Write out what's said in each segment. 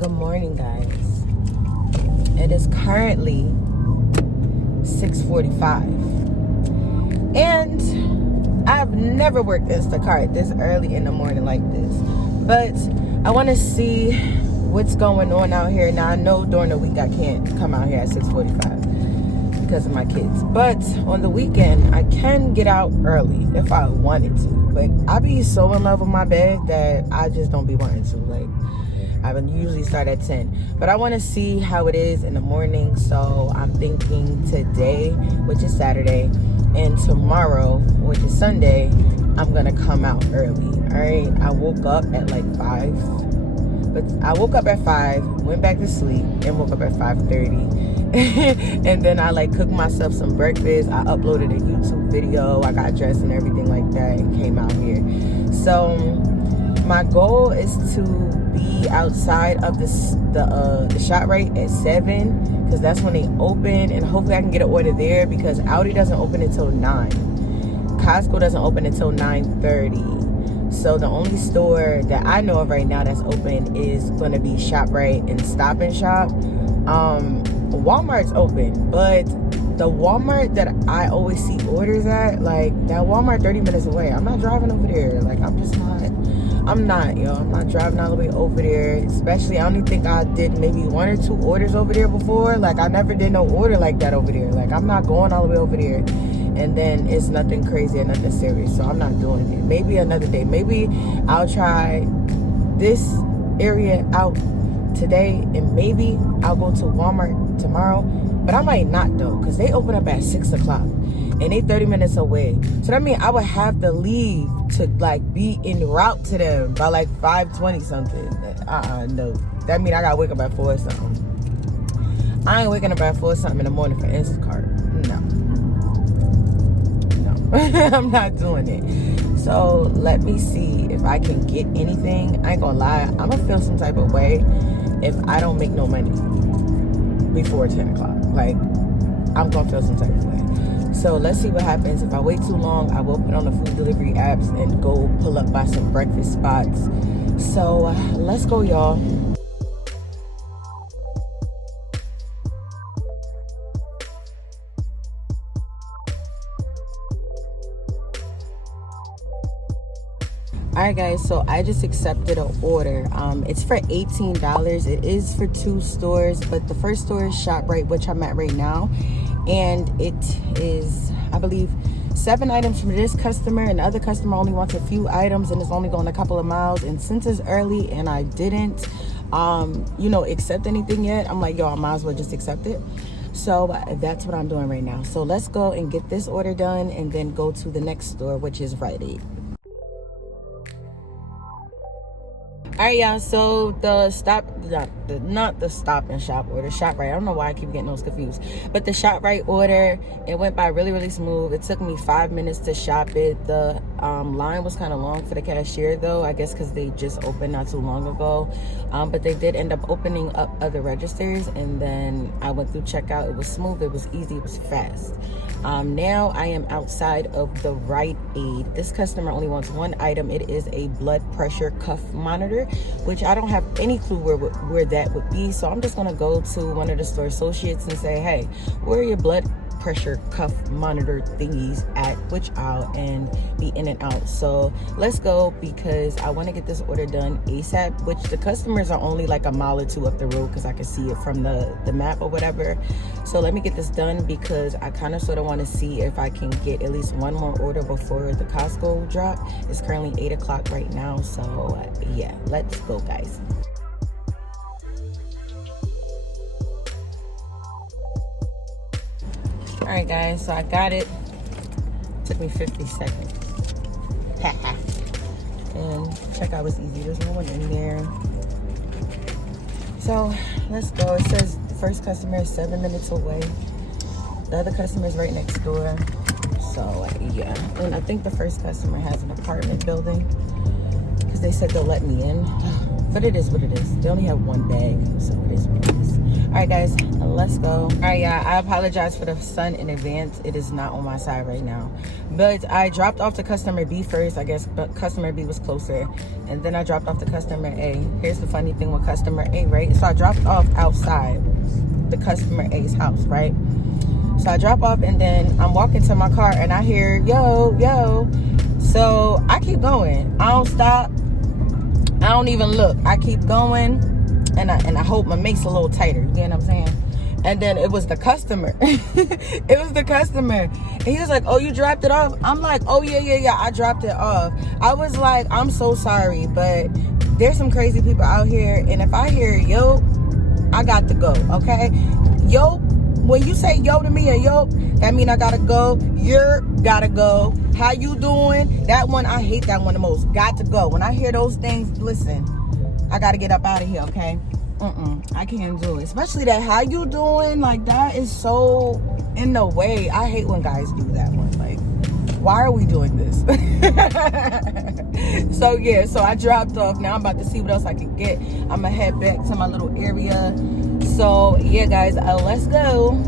Good morning, guys. It is currently 6:45, and I've never worked Instacart this early in the morning like this, but I want to see what's going on out here. Now, I know during the week I can't come out here at 6:45 because of my kids, but on the weekend I can get out early if I wanted to, but I be so in love with my bed that I just don't be wanting to. Like, I would usually start at 10, but I want to see how it is in the morning. So I'm thinking today, which is Saturday, and tomorrow, which is Sunday, I'm gonna come out early. All right, I woke up at like 5, but I woke up at 5, went back to sleep, and woke up at 5:30. And then I like cooked myself some breakfast. I uploaded a YouTube video. I got dressed and everything like that and came out here. So my goal is to be outside of the ShopRite at 7, because that's when they open, and hopefully I can get an order there because Audi doesn't open until 9. Costco doesn't open until 9:30. So the only store that I know of right now that's open is going to be ShopRite and Stop and Shop. Walmart's open, but the Walmart that I always see orders at, like that Walmart 30 minutes away. I'm not driving over there. Like, I'm not driving all the way over there. Especially, I only think I did maybe 1 or 2 orders over there before. Like, I never did no order like that over there. Like, I'm not going all the way over there. And then it's nothing crazy or nothing serious. So I'm not doing it. Maybe another day. Maybe I'll try this area out today, and maybe I'll go to Walmart tomorrow. But I might not, though, because they open up at 6 o'clock. And they 30 minutes away. So that means I would have to leave to like be en route to them by like 5:20 something. No. That means I gotta wake up at 4 or something. I ain't waking up at 4 or something in the morning for Instacart. No. I'm not doing it. So let me see if I can get anything. I ain't gonna lie, I'm gonna feel some type of way if I don't make no money before 10 o'clock. Like, I'm gonna feel some type of way. So let's see what happens. If I wait too long, I will put on the food delivery apps and go pull up by some breakfast spots. So let's go, y'all. Alright, guys, so I just accepted an order. It's for $18. It is for 2 stores, but the first store is ShopRite, which I'm at right now, and it is, I believe, 7 items from this customer, and the other customer only wants a few items, and it's only going a couple of miles. And since it's early and I didn't accept anything yet, I'm like, yo, I might as well just accept it. So that's what I'm doing right now. So let's go and get this order done and then go to the next store, which is Rite Aid. All right, y'all, so not the Stop and Shop order, ShopRite. I don't know why I keep getting those confused. But the ShopRite order, it went by really, really smooth. It took me 5 minutes to shop it. The line was kind of long for the cashier, though, I guess because they just opened not too long ago. But they did end up opening up other registers, and then I went through checkout. It was smooth, it was easy, it was fast. Now I am outside of the Rite Aid. This customer only wants 1 item. It is a blood pressure cuff monitor, which I don't have any clue where that would be. So I'm just gonna go to one of the store associates and say, hey, where are your blood pressure cuff monitor thingies at which aisle, and be in and out. So let's go, because I want to get this order done ASAP, which the customers are only like a mile or 2 up the road because I can see it from the map or whatever. So let me get this done, because I kind of sort of want to see if I can get at least 1 more order before the Costco drop. It's currently 8 o'clock right now. So yeah, let's go, guys. All right, guys, so I got it. Took me 50 seconds. And checkout was easy. There's no one in there. So let's go. It says the first customer is 7 minutes away. The other customer is right next door. So yeah, and I think the first customer has an apartment building, because they said they'll let me in. But it is what it is. They only have 1 bag, so it is what it is. All right, guys, let's go. All right, yeah, I apologize for the sun in advance. It is not on my side right now. But I dropped off to customer B first, I guess, but customer B was closer. And then I dropped off to customer A. Here's the funny thing with customer A, right? So I dropped off outside the customer A's house, right? So I drop off and then I'm walking to my car and I hear, yo, yo. So I keep going. I don't stop. I don't even look. I keep going. And I hope my mate's a little tighter. You get what I'm saying? And then it was the customer. It was the customer. And he was like, oh, you dropped it off? I'm like, oh, yeah. I dropped it off. I was like, I'm so sorry, but there's some crazy people out here. And if I hear yo, I got to go, okay? Yo, when you say yo to me and yo, that mean I gotta go. You're gotta go. How you doing? That one, I hate that one the most. Got to go. When I hear those things, listen, I gotta get up out of here, okay? I can't do it. Especially that how you doing, like that is so in the way. I hate when guys do that one. Like, why are we doing this? So yeah, so I dropped off. Now I'm about to see what else I can get. I'm gonna head back to my little area. So yeah, guys, let's go.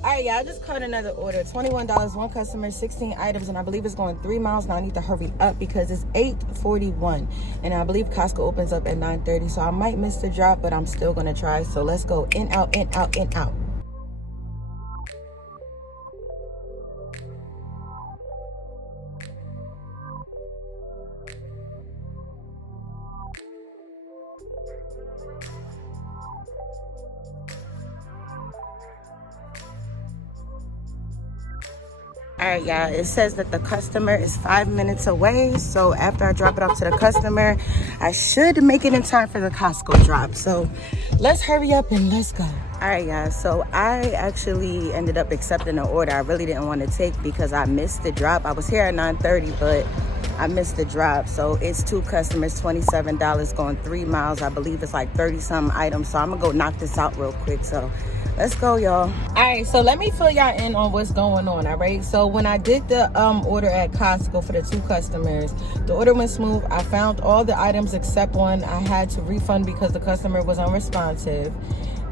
Alright, y'all, I just caught another order. $21, one customer, 16 items, and I believe it's going 3 miles. Now I need to hurry up because it's 8:41, and I believe Costco opens up at 9:30, so I might miss the drop, but I'm still gonna try. So let's go. In, out, in, out, in, out. All right, y'all, it says that the customer is 5 minutes away. So after I drop it off to the customer, I should make it in time for the Costco drop. So let's hurry up and let's go. All right, y'all, so I actually ended up accepting an order I really didn't want to take because I missed the drop. I was here at 9:30, but I missed the drop. So it's 2 customers, $27, going 3 miles. I believe it's like 30-something items. So I'm gonna go knock this out real quick. So let's go, y'all. All right, so let me fill y'all in on what's going on, all right? So when I did the order at Costco for the 2 customers, the order went smooth. I found all the items except one. I had to refund because the customer was unresponsive.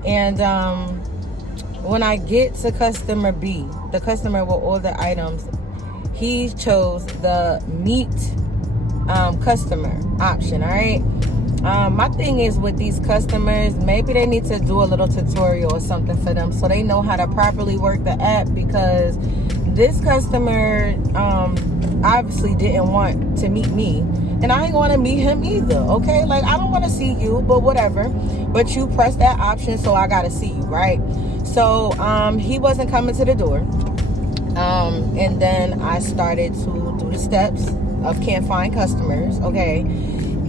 And when I get to customer B, the customer with all the items, he chose the meat customer option, all right? My thing is with these customers, maybe they need to do a little tutorial or something for them so they know how to properly work the app, because this customer obviously didn't want to meet me, and I ain't want to meet him either, okay? Like, I don't want to see you, but whatever. But you pressed that option, so I got to see you, right? So he wasn't coming to the door. And then I started to do the steps of can't find customers, okay?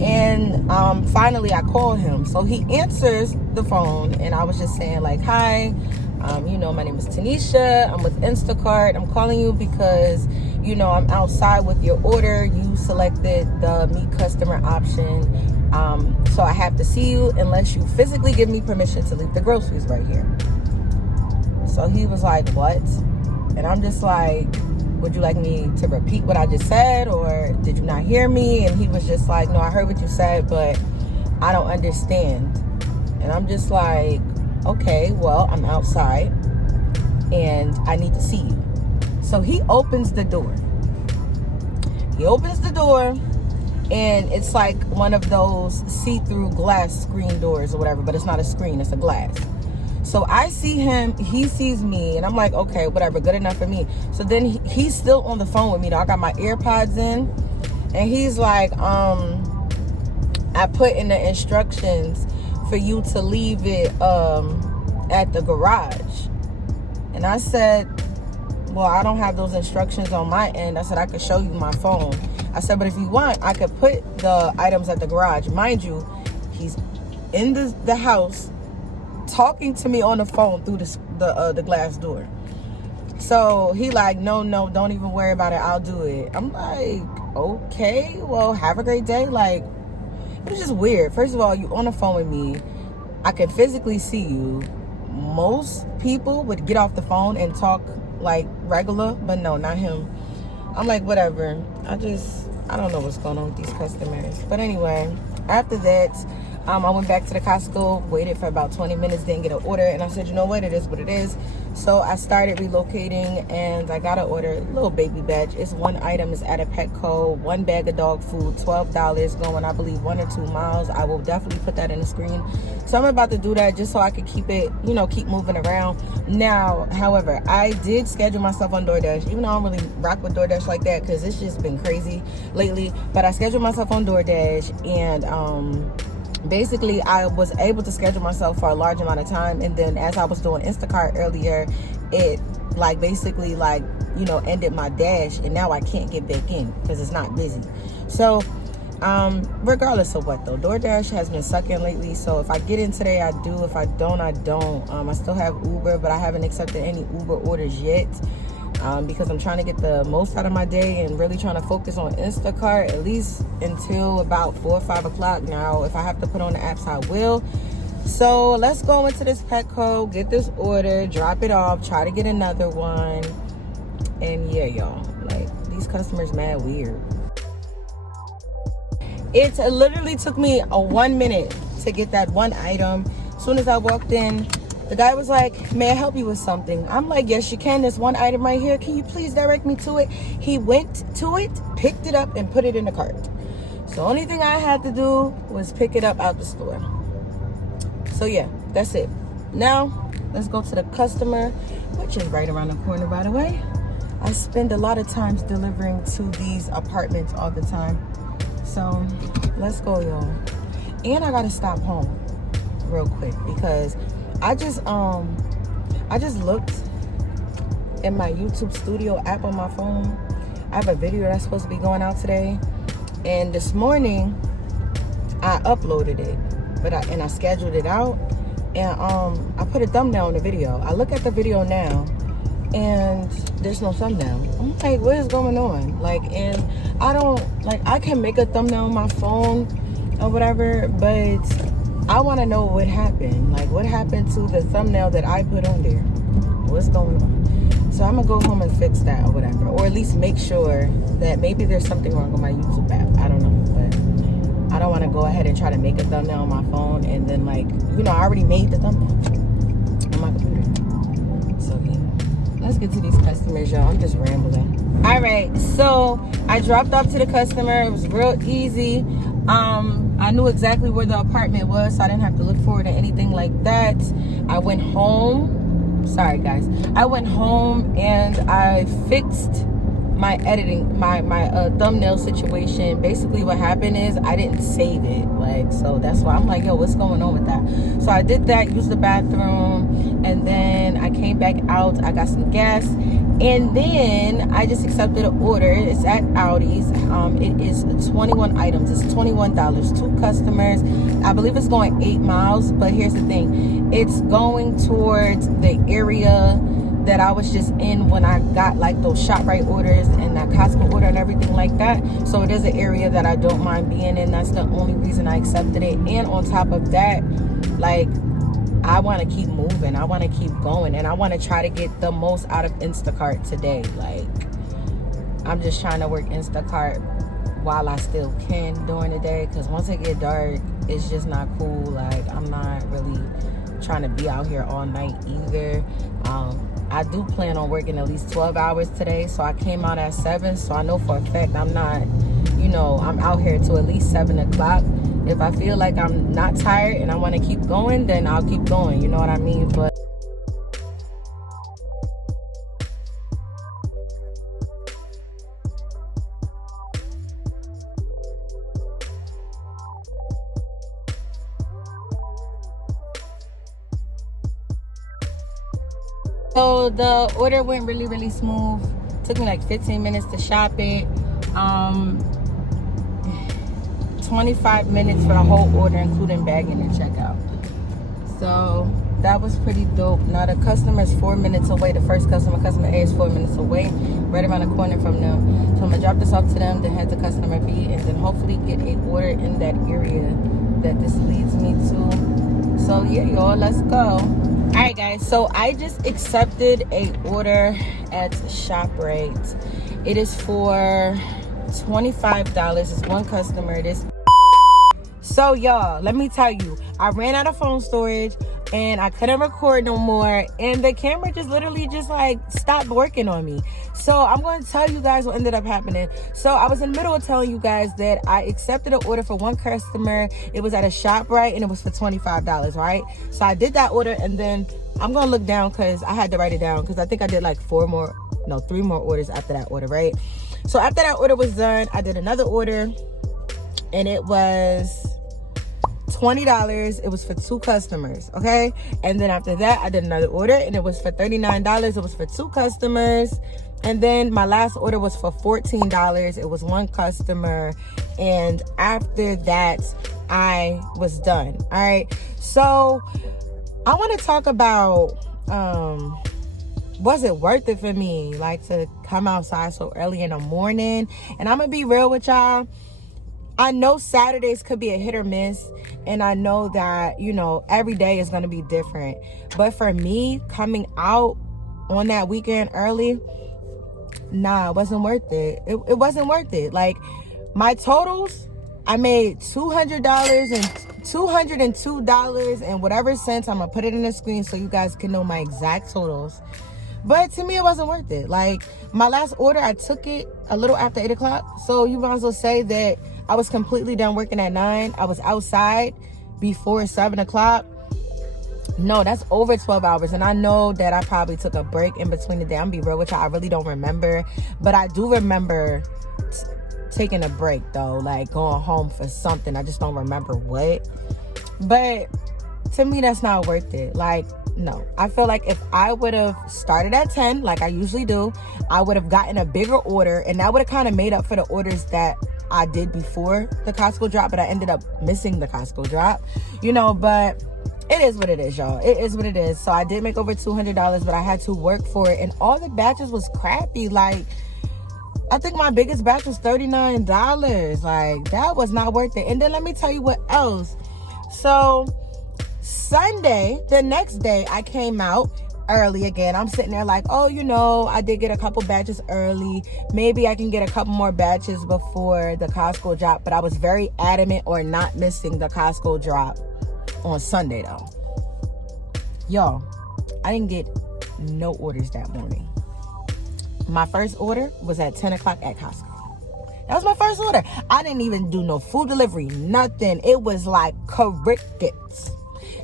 And finally I called him. So he answers the phone, and I was just saying like, hi, my name is Tanisha. I'm with Instacart. I'm calling you because, I'm outside with your order. You selected the meet customer option. So I have to see you unless you physically give me permission to leave the groceries right here. So he was like, what? And I'm just like, would you like me to repeat what I just said, or did you not hear me? And he was just like, no, I heard what you said, but I don't understand. And I'm just like, okay, well, I'm outside and I need to see you. So he opens the door. And it's like one of those see-through glass screen doors or whatever, but it's not a screen, it's a glass. So I see him, he sees me, and I'm like, okay, whatever, good enough for me. So then he's still on the phone with me, though. I got my AirPods in, and he's like, I put in the instructions for you to leave it at the garage. And I said, well, I don't have those instructions on my end. I said, I could show you my phone. I said, but if you want, I could put the items at the garage. Mind you, he's in the house talking to me on the phone through the glass door. So he like, no, don't even worry about it, I'll do it. I'm like, okay, well, have a great day. Like, it was just weird. First of all, you on the phone with me, I can physically see you. Most people would get off the phone and talk like regular, but no, not him. I'm like, whatever. I don't know what's going on with these customers. But anyway, after that, I went back to the Costco, waited for about 20 minutes, didn't get an order, and I said, you know what, it is what it is. So I started relocating, and I got an order, a little baby batch. It's one item, is at a Petco, 1 bag of dog food, $12, going, I believe, 1 or 2 miles. I will definitely put that in the screen. So I'm about to do that just so I can keep it, keep moving around. Now, however, I did schedule myself on Doordash, even though I don't really rock with Doordash like that because it's just been crazy lately. But I scheduled myself on Doordash, and basically I was able to schedule myself for a large amount of time, and then as I was doing Instacart earlier, it basically ended my dash, and now I can't get back in because it's not busy. So regardless of what though, DoorDash has been sucking lately. So if I get in today, I do. If I don't, I don't. I still have Uber, but I haven't accepted any Uber orders yet. Because I'm trying to get the most out of my day and really trying to focus on Instacart at least until about 4 or 5 o'clock. Now, if I have to put on the apps, I will. So let's go into this Petco, get this order, drop it off, try to get another one. And yeah, y'all, these customers mad weird. It literally took me 1 minute to get that one item. As soon as I walked in, the guy was like, may I help you with something? I'm like, yes, you can. There's one item right here. Can you please direct me to it? He went to it, picked it up, and put it in the cart. So the only thing I had to do was pick it up out the store. So yeah, that's it. Now, let's go to the customer, which is right around the corner, by the way. I spend a lot of times delivering to these apartments all the time. So let's go, y'all. And I gotta stop home real quick because I just looked in my YouTube Studio app on my phone. I have a video that's supposed to be going out today, and this morning I uploaded it, and I scheduled it out, and I put a thumbnail on the video. I look at the video now, and there's no thumbnail. I'm like, what is going on? And I can make a thumbnail on my phone or whatever, but I want to know what happened. What happened to the thumbnail that I put on there? What's going on? So I'm going to go home and fix that or whatever. Or at least make sure that maybe there's something wrong with my YouTube app. I don't know. But I don't want to go ahead and try to make a thumbnail on my phone. And then, I already made the thumbnail on my computer. So, yeah. Let's get to these customers, y'all. I'm just rambling. All right. So I dropped off to the customer. It was real easy. I knew exactly where the apartment was, so I didn't have to look for it or anything like that. I went home. Sorry, guys. I went home and I fixed my editing, my thumbnail situation. Basically, what happened is I didn't save it. So that's why I'm like, yo, what's going on with that? So I did that, used the bathroom, and then I came back out. I got some gas, and then I just accepted an order. It's at Audi's. It is 21 items. It's $21. 2 customers. I believe it's going 8 miles, but here's the thing. It's going towards the area that I was just in when I got those ShopRite orders and that Costco order and everything like that. So it is an area that I don't mind being in. That's the only reason I accepted it. And on top of that, I want to keep moving. I want to keep going, and I want to try to get the most out of Instacart today. I'm just trying to work Instacart while I still can during the day, because once it get dark, it's just not cool. I'm not really trying to be out here all night either. I do plan on working at least 12 hours today, so I came out at 7, so I know for a fact I'm not, I'm out here till at least 7 o'clock. If I feel like I'm not tired and I want to keep going, then I'll keep going, you know what I mean? But so the order went really, really smooth. Took me 15 minutes to shop it. 25 minutes for the whole order, including bagging and checkout. So that was pretty dope. Now the customer's 4 minutes away. The first customer A, is 4 minutes away, right around the corner from them. So I'm gonna drop this off to them, then head to customer B, and then hopefully get a order in that area that this leads me to. So yeah, y'all, let's go. All right, guys, so I just accepted a order at ShopRite, It is for $25. It's one customer. So y'all, let me tell you, I ran out of phone storage and I couldn't record no more, and the camera just literally just like stopped working on me. So I'm going to tell you guys what ended up happening. So I was in the middle of telling you guys that I accepted an order for one customer. It was at a ShopRite and it was for $25, right? So I did that order, and then I'm going to look down because I had to write it down because I think I did like 3 more orders after that order, right? So after that order was done, I did another order and it was $20. It was for 2 customers, okay? And then after that, I did another order and it was for $39. It was for 2 customers. And then my last order was for $14. It was 1 customer. And after that, I was done. All right. So I want to talk about, was it worth it for me, like, to come outside so early in the morning? And I'm going to be real with y'all. I know Saturdays could be a hit or miss, and I know that, you know, every day is going to be different. But for me, coming out on that weekend early, nah, it wasn't worth it. It wasn't worth it. Like, my totals, I made $200 and $202 and whatever cents. I'm going to put it in the screen so you guys can know my exact totals. But to me, it wasn't worth it. Like, my last order, I took it a little after 8 o'clock. So you might as well say that I was completely done working at 9. I was outside before 7 o'clock. No, that's over 12 hours. And I know that I probably took a break in between the day. I'm gonna be real with y'all. I really don't remember. But I do remember taking a break, though. Like, going home for something. I just don't remember what. But to me, that's not worth it. Like, no. I feel like if I would have started at 10, like I usually do, I would have gotten a bigger order. And that would have kind of made up for the orders that I did before the Costco drop. But I ended up missing the Costco drop. You know, but it is what it is, y'all. It is what it is. So I did make over $200, but I had to work for it. And all the batches was crappy. Like, I think my biggest batch was $39. Like, that was not worth it. And then let me tell you what else. So Sunday, the next day, I came out early again. I'm sitting there like, oh, you know, I did get a couple batches early. Maybe I can get a couple more batches before the Costco drop. But I was very adamant on not missing the Costco drop on Sunday, though. Y'all, I didn't get no orders that morning. My first order was at 10 o'clock at Costco. That was my first order. I didn't even do no food delivery, nothing. It was like crickets.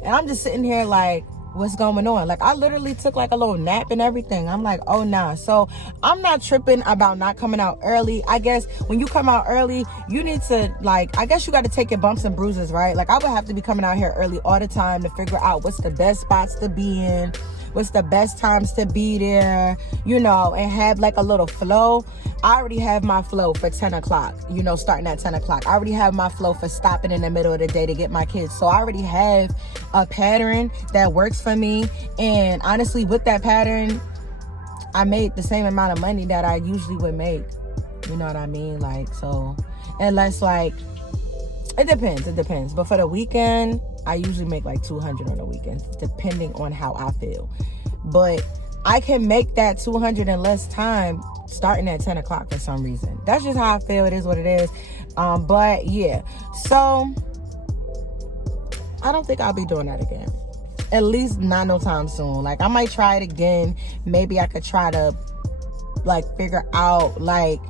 And I'm just sitting here like, what's going on? Like, I literally took like a little nap and everything. I'm like, oh nah. So I'm not tripping about not coming out early. I guess when you come out early, you need to, like, I guess you got to take your bumps and bruises, right? Like, I would have to be coming out here early all the time to figure out what's the best spots to be in, what's the best times to be there, you know, and have like a little flow. I already have my flow for 10 o'clock, you know, starting at 10 o'clock. I already have my flow for stopping in the middle of the day to get my kids. So I already have a pattern that works for me. And honestly, with that pattern, I made the same amount of money that I usually would make. You know what I mean? Like, so, unless like, it depends. But for the weekend, I usually make like $200 on the weekends, depending on how I feel. But I can make that $200 in less time starting at 10 o'clock for some reason. That's just how I feel. It is what it is. But yeah, so I don't think I'll be doing that again. At least not no time soon. Like, I might try it again. Maybe I could try to like figure out like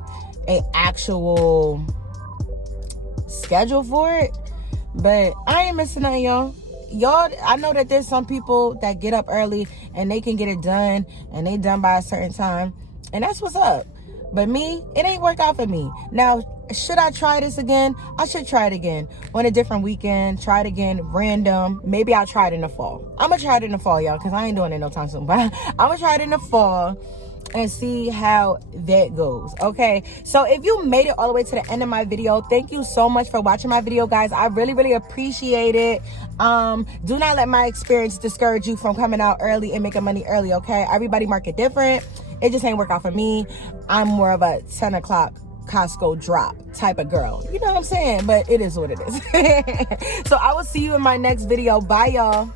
a actual schedule for it. But I ain't missing nothing, y'all. I know that there's some people that get up early and they can get it done and they done by a certain time. And that's what's up. But me, it ain't worked out for me. Now, should I try this again? I should try it again on a different weekend. Try it again, random. Maybe I'll try it in the fall. I'm going to try it in the fall, y'all, because I ain't doing it no time soon. But I'm going to try it in the fall and see how that goes. Okay, so if you made it all the way to the end of my video, thank you so much for watching my video, guys. I really appreciate it. Do not let my experience discourage you from coming out early and making money early. Okay, everybody market different. It just ain't work out for me. I'm more of a 10 o'clock Costco drop type of girl, you know what I'm saying? But it is what it is. So I will see you in my next video. Bye, y'all.